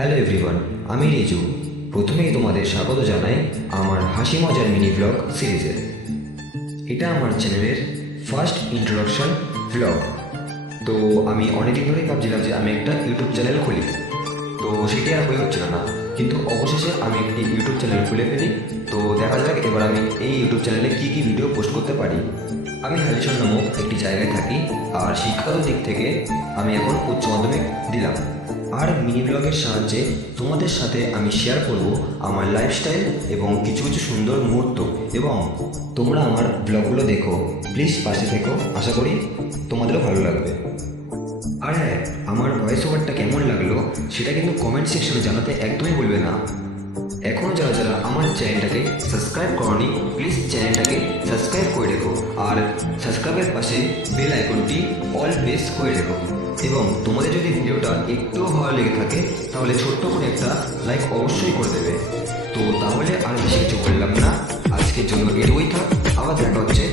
Hello everyone, আমি রিজু। প্রথমেই তোমাদের স্বাগত জানাই আমার হাসি মজার মিনি ব্লগ সিরিজে। এটা আমার চ্যানেলের ফার্স্ট ইন্ট্রোডাকশন ব্লগ। তো আমি অনেকদিন ধরেই ভাবছিলাম যে আমি একটা ইউটিউব চ্যানেল খুলি, তো সেটি আর হয়ে হচ্ছিল না, কিন্তু অবশেষে আমি একটি ইউটিউব চ্যানেল খুলে ফেলি। তো দেখা যাক এবার আমি এই ইউটিউব চ্যানেলে কী কী ভিডিও পোস্ট করতে পারি। আমি হালিশহর নামক একটি জায়গায় থাকি, আর শিক্ষাগত দিক থেকে আমি এখন উচ্চ মাধ্যমিক দিলাম। আর মিনি ব্লগের সাহায্যে তোমাদের সাথে আমি শেয়ার করব আমার লাইফস্টাইল এবং কিছু কিছু সুন্দর মুহূর্ত। এবং তোমরা আমার ব্লগগুলো দেখো, প্লিজ পাশে থেকো, আশা করি তোমাদেরও ভালো লাগবে। আর হ্যাঁ, আমার ভয়েস ওভারটা কেমন লাগলো সেটা কিন্তু কমেন্ট সেকশনে জানাতে একদমই ভুলবে না। এখনও যারা যারা আমার চ্যানেলটাকে সাবস্ক্রাইব করনি, প্লিজ চ্যানেলটাকে সাবস্ক্রাইব করে রেখো, আর সাবস্ক্রাইবের পাশে বেল আইকনটি অল প্রেস করে রেখো। এবং তোমাদের যদি ভিডিওটা একটু ভালো লেগে থাকে তাহলে ছোট্ট করে একটা লাইক অবশ্যই করে দেবে। তো তাহলে আর বেশি কিছু বললাম না, আজকের জন্য এটুকুই থাক। আবার দেখা হচ্ছে